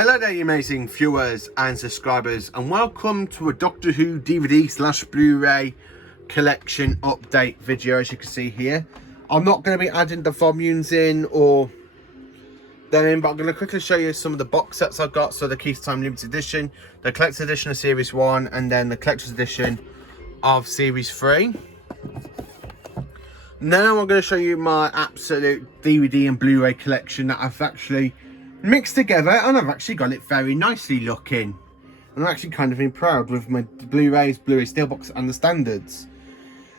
Hello there, you amazing viewers and subscribers, and welcome to a Doctor Who DVD/Blu-ray collection update video. As you can see here, I'm not going to be adding the volumes in or them in, but I'm going to quickly show you some of the box sets I've got. So the Keys Time Limited Edition, the Collector's Edition of Series 1, and then the Collector's Edition of Series 3. Now I'm going to show you my absolute DVD and Blu-ray collection that I've actually mixed together, and I've actually got it very nicely looking. I'm actually kind of proud with my Blu-rays, Blu-ray Steelbox and the standards.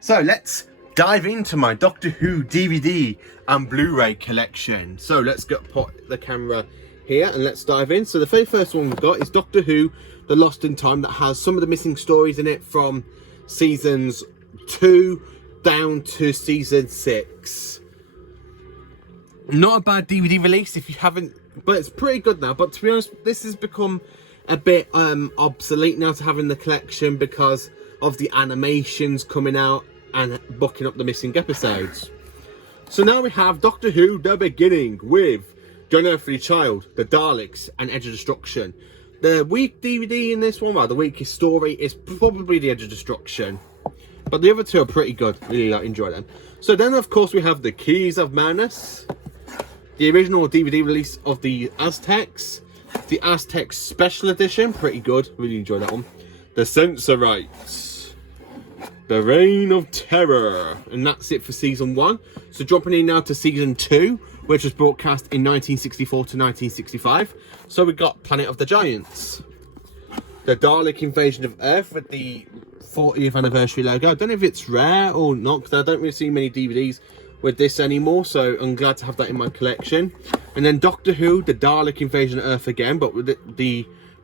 So let's dive into my Doctor Who DVD and Blu-ray collection. So let's put the camera here and let's dive in. So the very first one we've got is Doctor Who The Lost in Time, that has some of the missing stories in it from seasons 2 down to season 6. Not a bad DVD release if you haven't, but it's pretty good now. But to be honest, this has become a bit obsolete now to have in the collection because of the animations coming out and booking up the missing episodes. So now we have Doctor Who The Beginning with The Unearthly Child, The Daleks and Edge of Destruction. The weak DVD in this one, well, the weakest story is probably The Edge of Destruction, but the other two are pretty good. Really enjoy them. So then of course we have The Keys of Madness, the original DVD release of the Aztecs, the Aztecs Special Edition, pretty good, really enjoy that one. The Censorites, The Reign of Terror, and that's it for season 1. So jumping in now to season 2, which was broadcast in 1964 to 1965. So we got Planet of the Giants, the Dalek Invasion of Earth with the 40th anniversary logo. I don't know if it's rare or not, because I don't really see many DVDs with this anymore, so I'm glad to have that in my collection. And then Doctor Who The Dalek Invasion of Earth again, but with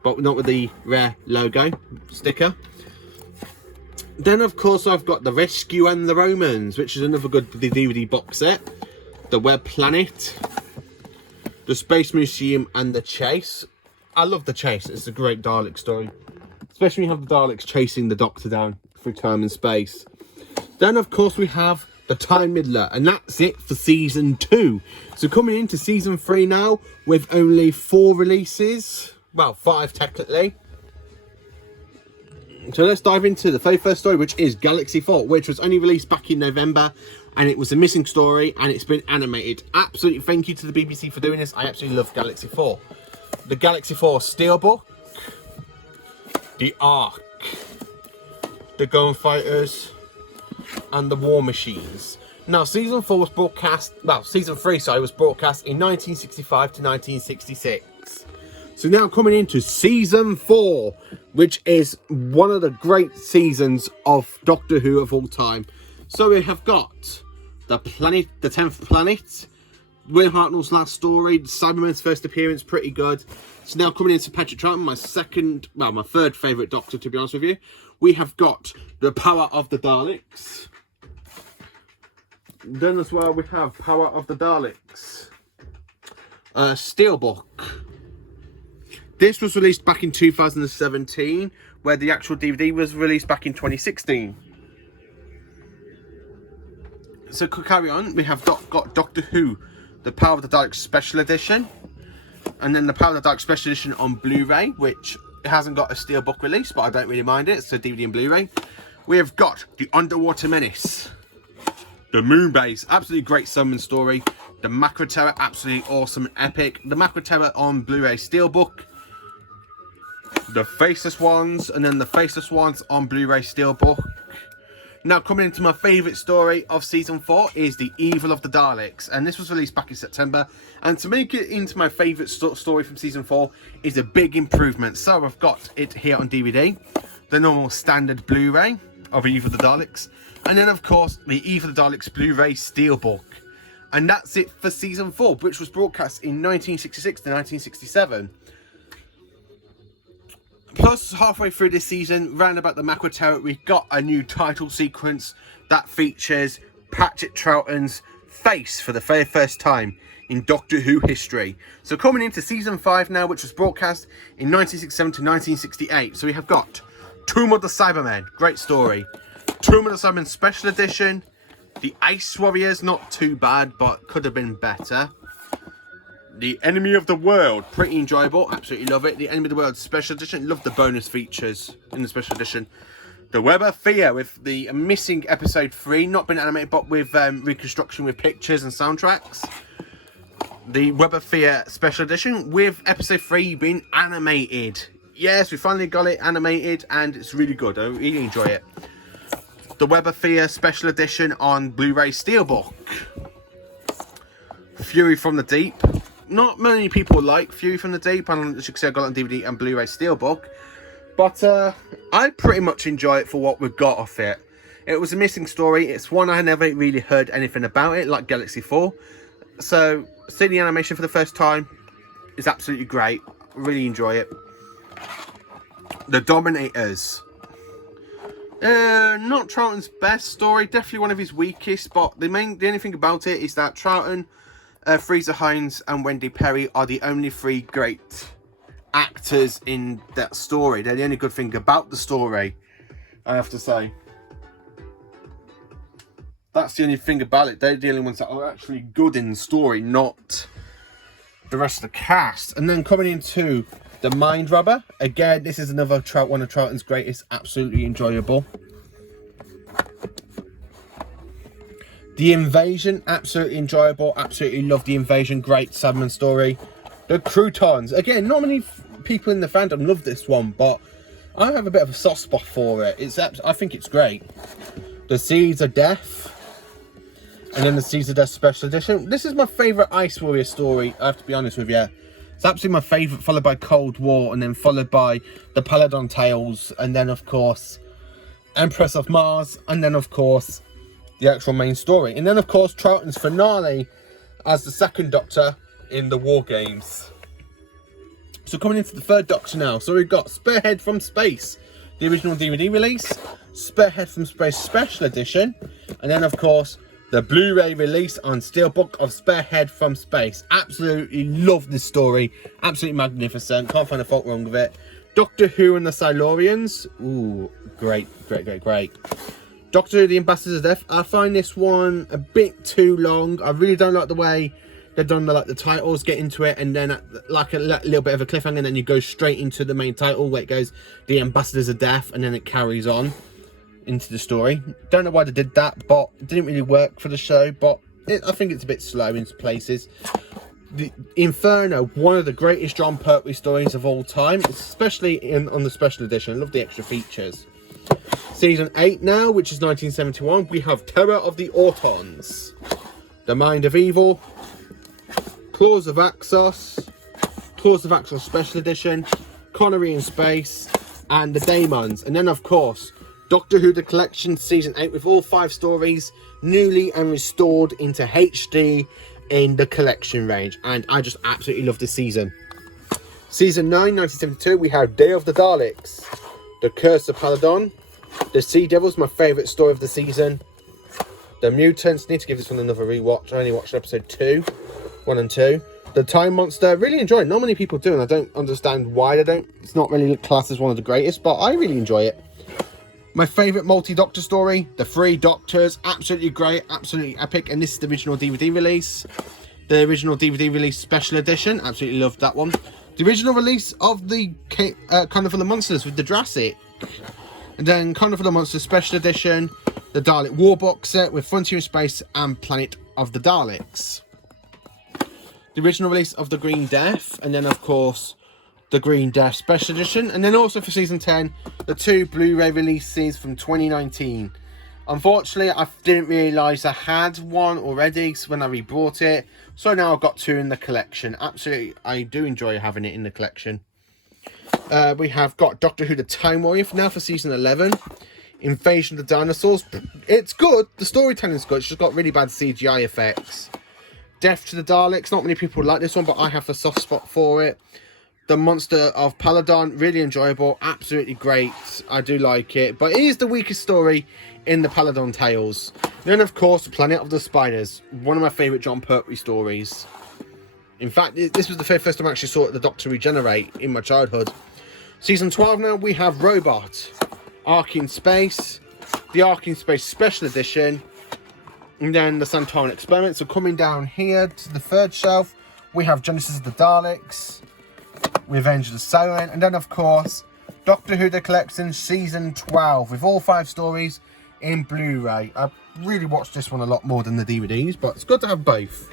but not with the rare logo sticker. Then of course I've got The Rescue and the Romans, which is another good DVD box set. The Web Planet, The Space Museum and The Chase. I love The Chase, it's a great Dalek story, especially when you have the Daleks chasing the Doctor down through time and space. Then of course we have The Time Middler, and that's it for season 2. So coming into season 3 now with only 4 releases, well 5 technically. So let's dive into the very first story, which is Galaxy 4, which was only released back in November, and it was a missing story and it's been animated. Absolutely thank you to the BBC for doing this. I absolutely love Galaxy 4. The Galaxy 4 Steelbook, the Ark, the Gunfighters, and the War Machines. Now season 4 was broadcast, well season 3 sorry, was broadcast in 1965 to 1966. So now coming into season 4, which is one of the great seasons of Doctor Who of all time. So we have got the 10th Planet, William Hartnell's last story, Cyberman's first appearance, pretty good. So now coming into Patrick Troughton, my third favourite Doctor, to be honest with you. We have got The Power of the Daleks. Then as well we have Power of the Daleks, Steelbook. This was released back in 2017, where the actual DVD was released back in 2016. So carry on, we have got Doctor Who The Power of the Daleks Special Edition, and then the Power of the Daleks Special Edition on Blu-ray, which it hasn't got a steelbook release, but I don't really mind it. It's a DVD and Blu-ray. We have got The Underwater Menace, The Moon Base, absolutely great summon story. The Macro Terror, absolutely awesome, epic. The Macro Terror on Blu-ray Steelbook. The Faceless Ones, and then the Faceless Ones on Blu-ray Steelbook. Now coming into my favourite story of season 4 is The Evil of the Daleks, and this was released back in September, and to make it into my favourite story from season 4 is a big improvement. So I've got it here on DVD, the normal standard Blu-ray of Evil of the Daleks, and then of course the Evil of the Daleks Blu-ray Steelbook. And that's it for season 4, which was broadcast in 1966 to 1967. Plus, halfway through this season, round about the Macro Terror, we got a new title sequence that features Patrick Troughton's face for the very first time in Doctor Who history. So coming into season 5 now, which was broadcast in 1967 to 1968. So we have got Tomb of the Cybermen, great story. Tomb of the Cybermen Special Edition. The Ice Warriors, not too bad, but could have been better. The Enemy of the World, pretty enjoyable, absolutely love it. The Enemy of the World Special Edition, love the bonus features in the Special Edition. The Web of Fear with the missing episode 3, not been animated, but with reconstruction with pictures and soundtracks. The Web of Fear Special Edition with episode 3 being animated. Yes, we finally got it animated and it's really good. I really enjoy it. The Web of Fear Special Edition on Blu-ray Steelbook. Fury from the Deep. Not many people like Fury from the Deep. As you can see, I got it on DVD and Blu-ray Steelbook. But I pretty much enjoy it for what we've got off it. It was a missing story. It's one I never really heard anything about it, like Galaxy 4. So, seeing the animation for the first time is absolutely great. Really enjoy it. The Dominators. Not Troughton's best story. Definitely one of his weakest. But the only thing about it is that Troughton, Fraser Hines and Wendy Perry are the only 3 great actors in that story. They're the only good thing about the story, I have to say. That's the only thing about it. They're the only ones that are actually good in the story, not the rest of the cast. And then coming into the Mind Rubber. Again, this is another one of Troughton's greatest. Absolutely enjoyable. The Invasion. Absolutely enjoyable. Absolutely love The Invasion. Great Sandman story. The Croutons. Again, not many people in the fandom love this one, but I have a bit of a soft spot for it. I think it's great. The Seeds of Death. And then the Seeds of Death Special Edition. This is my favourite Ice Warrior story, I have to be honest with you. It's absolutely my favourite, followed by Cold War, and then followed by the Paladon Tales, and then, of course, Empress of Mars, and then, of course, the actual main story. And then, of course, Troughton's finale as the second Doctor in the War Games. So coming into the third Doctor now. So we've got Spearhead from Space, the original DVD release, Spearhead from Space Special Edition, and then, of course, the Blu-ray release on Steelbook of Spearhead from Space. Absolutely love this story. Absolutely magnificent. Can't find a fault wrong with it. Doctor Who and the Silorians. Ooh, great, great, great, great. Doctor Who, the Ambassadors of Death. I find this one a bit too long. I really don't like the way they've done the titles, get into it, and then like a little bit of a cliffhanger, and then you go straight into the main title where it goes, The Ambassadors of Death, and then it carries on into the story. Don't know why they did that, but it didn't really work for the show, but I think it's a bit slow in places. The Inferno, one of the greatest John Pertwee stories of all time, especially on the special edition. I love the extra features. Season 8 now, which is 1971, we have Terror of the Autons, The Mind of Evil, Claws of Axos Special Edition, Connery in Space, and The Daemons. And then, of course, Doctor Who The Collection Season 8 with all 5 stories newly and restored into HD in the collection range. And I just absolutely love this season. Season 9, 1972, we have Day of the Daleks, The Curse of Paladon, The Sea Devils, my favourite story of the season, The Mutants, need to give this one another rewatch. I only watched episode 1 and 2. The Time Monster, really enjoy it. Not many people do, and I don't understand why they don't. It's not really classed as one of the greatest, but I really enjoy it. My favourite multi-Doctor story, The Three Doctors, absolutely great, absolutely epic, and this is the original DVD release. The original DVD release Special Edition, absolutely loved that one. The original release of the Carnival of Monsters with the Jurassic. And then Carnival of Monsters Special Edition, the Dalek War box set with Frontier in Space and Planet of the Daleks. The original release of The Green Death, and then, of course, the Green Death Special Edition, and then also for Season 10, the 2 Blu-ray releases from 2019. Unfortunately, I didn't realise I had one already when I rebought it, so now I've got 2 in the collection. Absolutely, I do enjoy having it in the collection. We have got Doctor Who The Time Warrior now for Season 11. Invasion of the Dinosaurs. It's good, the storytelling's good, it's just got really bad CGI effects. Death to the Daleks, not many people like this one, but I have a soft spot for it. The Monster of Paladon, really enjoyable, absolutely great. I do like it, but it is the weakest story in the Paladon Tales. Then, of course, Planet of the Spiders, one of my favourite John Pertwee stories. In fact, this was the first time I actually saw the Doctor regenerate in my childhood. Season 12 now, we have Robot, Ark in Space, the Ark in Space Special Edition, and then the Santoran Experiment. So coming down here to the third shelf, we have Genesis of the Daleks, Revenge of the Silorians, and then of course Doctor Who The Collection Season 12 with all 5 stories in Blu-ray. I really watched this one a lot more than the DVDs, but it's good to have both.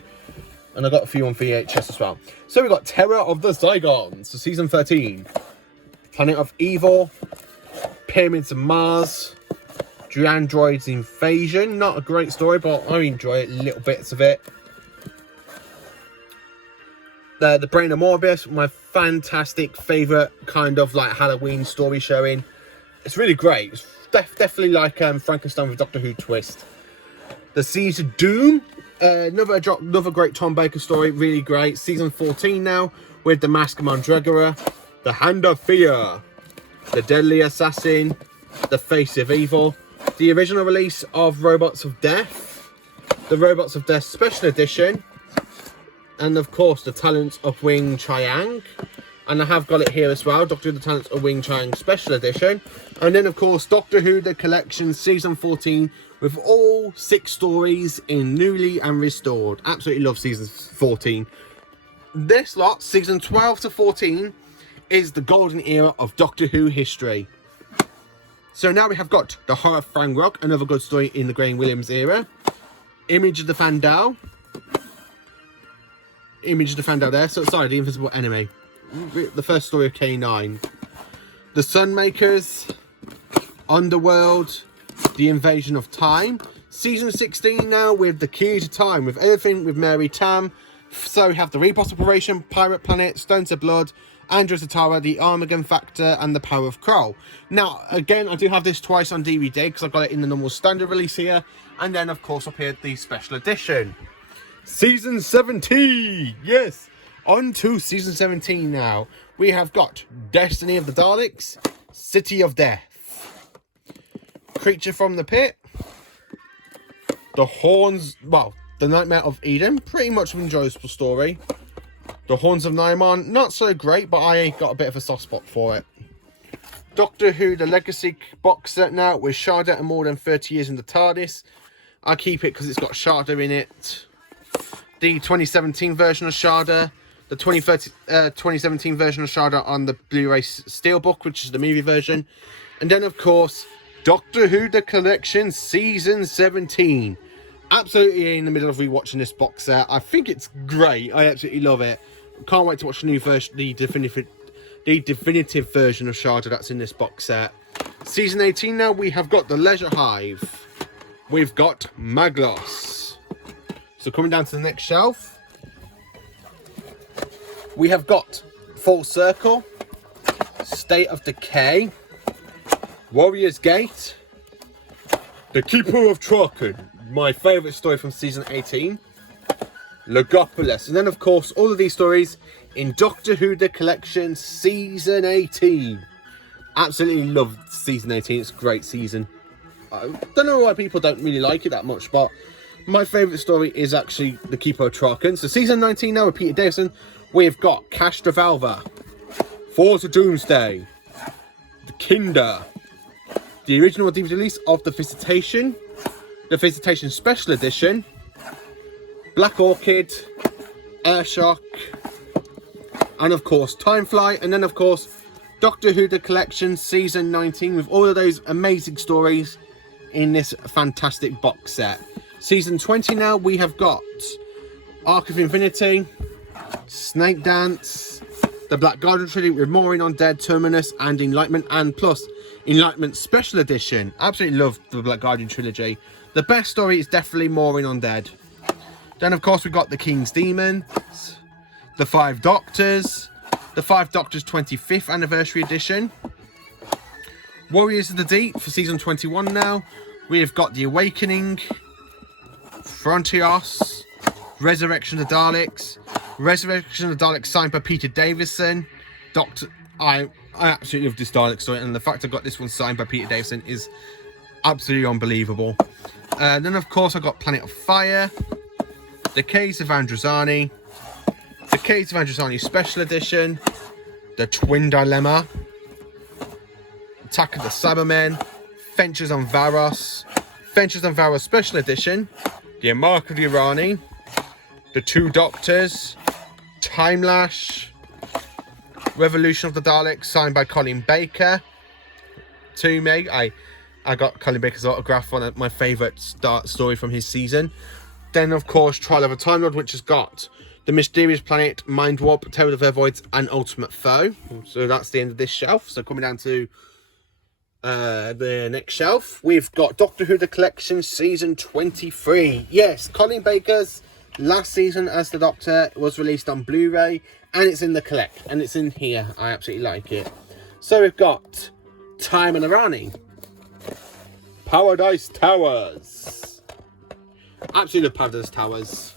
And I got a few on VHS as well. So we got Terror of the Zygons for Season 13, Planet of Evil, Pyramids of Mars, Androids Invasion. Not a great story, but I enjoy it, little bits of it. The Brain of Morbius, my fantastic favourite kind of like Halloween story showing. It's really great. It's definitely like Frankenstein with Doctor Who twist. The Seas of Doom, another great Tom Baker story, really great. Season 14 now with The Mask of Mandragora, The Hand of Fear, The Deadly Assassin, The Face of Evil, the original release of Robots of Death, the Robots of Death Special Edition, and of course the Talents of Wing Chiang. And I have got it here as well, Doctor Who The Talents of Wing Chiang Special Edition. And then of course Doctor Who The Collection Season 14 with all 6 stories in newly and restored. Absolutely love Season 14. This lot, Season 12 to 14, is the golden era of Doctor Who history. So now we have got The Horror of Fang Rock, another good story in the Graham Williams era. Image of the Fandal. Image of the Fandal there. So sorry, The Invisible Enemy. The first story of K9. The Sunmakers. Underworld. The Invasion of Time. Season 16 now with The Key to Time, with everything with Mary Tam. So we have the Reboot Operation, Pirate Planet, Stones of Blood, Andrew Satara, The Armageddon Factor, and The Power of Kroll. Now, again, I do have this twice on DVD because I got it in the normal standard release here. And then, of course, up here, the special edition. Season 17! Yes! On to Season 17 now. We have got Destiny of the Daleks, City of Death, Creature from the Pit, The Horns... Well, The Nightmare of Eden. Pretty much an enjoyable story. The Horns of Nymon, not so great, but I got a bit of a soft spot for it. Doctor Who The Legacy box set now with Sharda and more than 30 years in the TARDIS. I keep it because it's got Sharda in it. The 2017 version of Sharda. The 2017 version of Sharda on the Blu-ray Steelbook, which is the movie version. And then, of course, Doctor Who The Collection Season 17. Absolutely in the middle of rewatching this box set. I think it's great. I absolutely love it. Can't wait to watch the new version, the definitive version of Sharda that's in this box set. Season 18 now, we have got The Leisure Hive. We've got Maglos. So coming down to the next shelf, we have got Full Circle, State of Decay, Warrior's Gate, The Keeper of Traken, my favourite story from Season 18, Logopolis, and then of course all of these stories in Doctor Who The Collection Season 18. Absolutely love Season 18, it's a great season. I don't know why people don't really like it that much, but my favourite story is actually The Keeper of Traken. So Season 19 now with Peter Davison, we've got Castra Valva, Force of Doomsday, The Kinder, the original DVD release of The Visitation, The Visitation Special Edition, Black Orchid, Airshock, and of course Time Flight, and then of course Doctor Who The Collection Season 19 with all of those amazing stories in this fantastic box set. Season 20 now, we have got Arc of Infinity, Snake Dance, the Black Garden Trilogy with Maureen Undead, Terminus, and Enlightenment, and plus Enlightenment Special Edition. Absolutely love the Black Guardian Trilogy. The best story is definitely Maureen Undead. Then of course we've got The King's Demon, The Five Doctors, The Five Doctors 25th Anniversary Edition, Warriors of the Deep for Season 21 now. We have got The Awakening, Frontios, Resurrection of the Daleks, Resurrection of the Daleks signed by Peter Davison. I absolutely love this Dalek story, and the fact I got this one signed by Peter Davison is absolutely unbelievable. Then of course I got Planet of Fire, The Case of Androzani, The Case of Androzani Special Edition, The Twin Dilemma, Attack of the Cybermen, Ventures on Varos, Ventures on Varos Special Edition, The Mark of the Irani, The Two Doctors, Time Lash, Revolution of the Daleks, signed by Colin Baker. To me, I got Colin Baker's autograph on my favourite story from his season. Then, of course, Trial of a Time Lord, which has got The Mysterious Planet, Mind Warp, Terror of the Voids, and Ultimate Foe. So that's the end of this shelf. So coming down to the next shelf, we've got Doctor Who The Collection Season 23. Yes, Colin Baker's last season as the Doctor was released on Blu-ray, and it's in the collect, and it's in here. I absolutely like it. So we've got Time and Arani, Paradise Towers. Absolutely love Paradise Towers.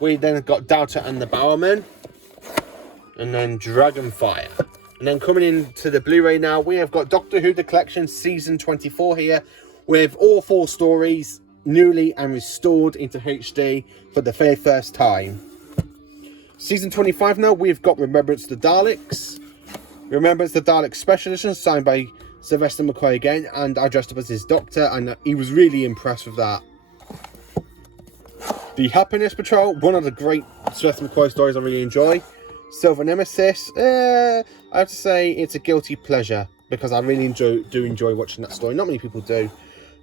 We then got Doubter and the Bowerman, and then Dragonfire. And then coming into the Blu-ray now, we have got Doctor Who The Collection Season 24 here, with all 4 stories newly and restored into HD for the very first time. Season 25 now, we've got Remembrance of the Daleks. Remembrance of the Daleks Special Edition, signed by Sylvester McCoy again, and I dressed up as his Doctor, and he was really impressed with that. The Happiness Patrol, one of the great Sylvester McCoy stories I really enjoy. Silver Nemesis, I have to say it's a guilty pleasure, because I really do enjoy watching that story. Not many people do.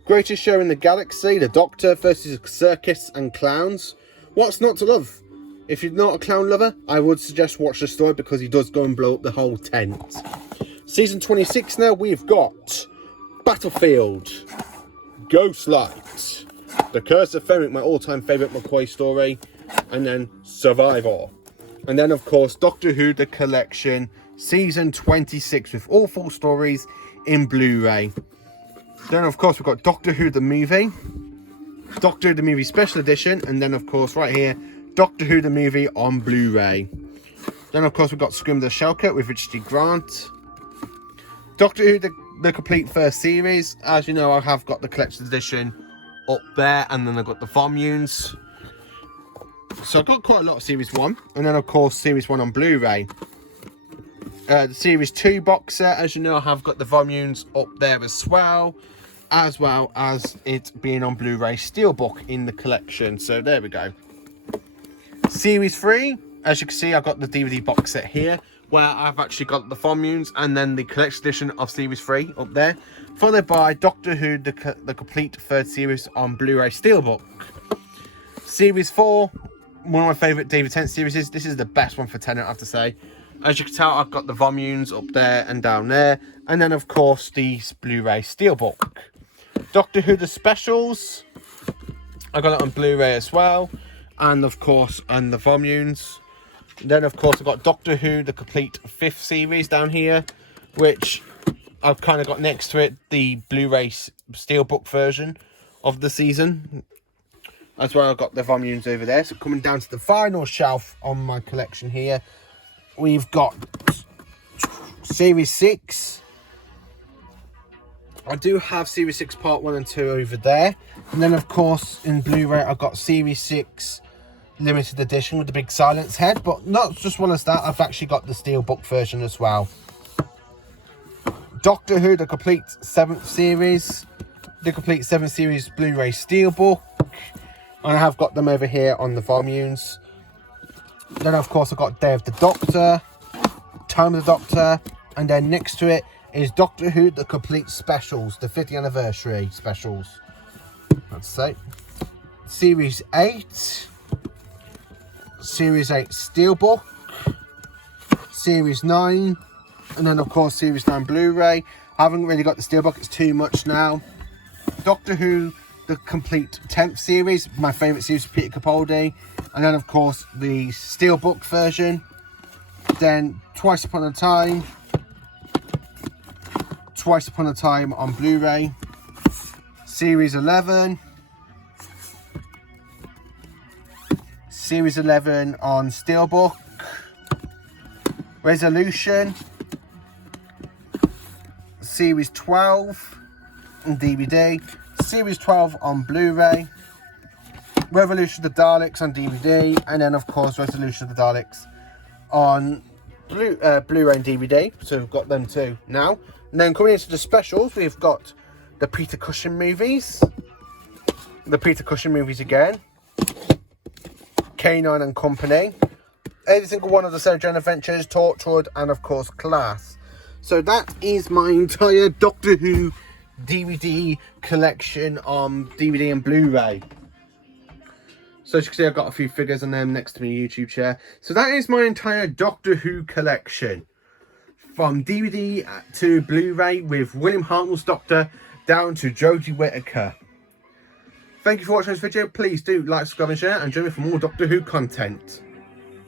Greatest Show in the Galaxy, The Doctor versus Circus and Clowns. What's not to love? If you're not a clown lover, I would suggest watch the story, because he does go and blow up the whole tent. Season 26 now, we've got Battlefield, Ghostlight, The Curse of Fenric, my all-time favourite McCoy story, and then Survivor. And then, of course, Doctor Who The Collection Season 26 with all 4 stories in Blu-ray. Then, of course, we've got Doctor Who The Movie, Doctor Who The Movie Special Edition, and then, of course, right here, Doctor Who The Movie on Blu-ray. Then, of course, we've got Scream the Shellcut with Richard D. Grant. Doctor Who the complete first series. As you know, I have got the collector's edition up there, and then I've got the volumes. So I've got quite a lot of Series 1, and then, of course, Series 1 on Blu-ray. The Series 2 box set, as you know, I have got the volumes up there as well as it being on Blu-ray Steelbook in the collection. So there we go. Series 3, as you can see, I've got the DVD box set here, where I've actually got the volumes and then the collection edition of Series 3 up there, followed by Doctor Who the complete third series on Blu-ray Steelbook. Series 4, one of my favourite David Tennant series. This is the best one for Tennant, I have to say. As you can tell, I've got the volumes up there and down there, and then, of course, the Blu-ray Steelbook. Doctor Who the Specials, I got it on Blu-ray as well, and, of course, on the volumes. Then, of course, I've got Doctor Who the complete 5th series down here, which I've kind of got next to it the Blu-ray Steelbook version of the season. As well, I've got the volumes over there. So coming down to the final shelf on my collection here, we've got Series 6. I do have Series 6 Part 1 and 2 over there. And then, of course, in Blu-ray, I've got Series 6 Limited Edition with the big silence head. But not just one as that, I've actually got the Steelbook version as well. Doctor Who, the complete 7th series. The complete 7th series Blu-ray Steelbook. And I have got them over here on the volumes. Then, of course, I've got Day of the Doctor, Time of the Doctor, and then next to it is Doctor Who the complete specials, the 50th anniversary specials. Let's say Series 8, Series 8 Steelbook, Series 9, and then, of course, Series 9 Blu-ray. I haven't really got the Steelbook, it's too much now. Doctor Who the complete 10th series, my favourite series of Peter Capaldi, and then, of course, the Steelbook version. Then Twice Upon a Time on Blu-ray. Series 11, Series 11 on Steelbook. Resolution, Series 12 on DVD. Series 12 on Blu-ray, Revolution of the Daleks on DVD, and then, of course, Resolution of the Daleks on Blu-ray and DVD. So we've got them too now. And then coming into the specials, we've got the Peter Cushing movies, again, K9 and Company, every single one of the Sarah Jane Adventures, Torchwood, and of course Class. So that is my entire Doctor Who DVD collection on DVD and Blu-ray. So as you can see, I've got a few figures on them next to my YouTube chair. So that is my entire Doctor Who collection, from DVD to Blu-ray, with William Hartnell's Doctor down to Jodie Whittaker. Thank you for watching this video. Please do like, subscribe and share, and join me for more Doctor Who content.